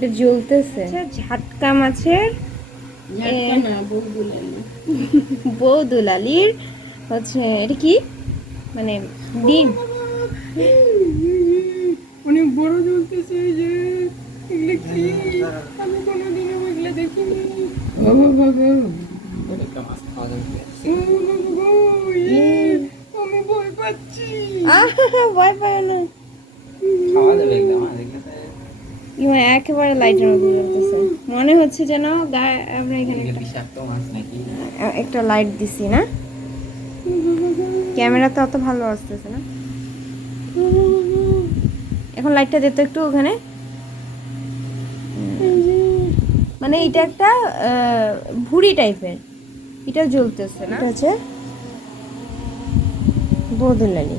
এটা জ্বলতেছে। ঝাটকা মাছের বউ দুলালির হচ্ছে এটা কি মানে ডিম অনেক বড় জ্বলতেছে যে এগুলো কি আমি কোনোদিনও এগুলো দেখিনি। ও বাবা আমি ভয় পাচ্ছি। ভয় পায় না খাওয়া যাবে একদম একেবারে লাইটের মতো জ্বলতেছে মনে হচ্ছে যেন গায়ে আমরা এখানে বিষাক্ত মাছ নাকি একটা লাইট দিছি না ক্যামেরাতে অত ভালো আসতেছে না এখন লাইটটা দে তো একটু ওখানে মানে এটা একটা ভুড়ি টাইপের এটা জ্বলতেছে না এটা হচ্ছে বদলালি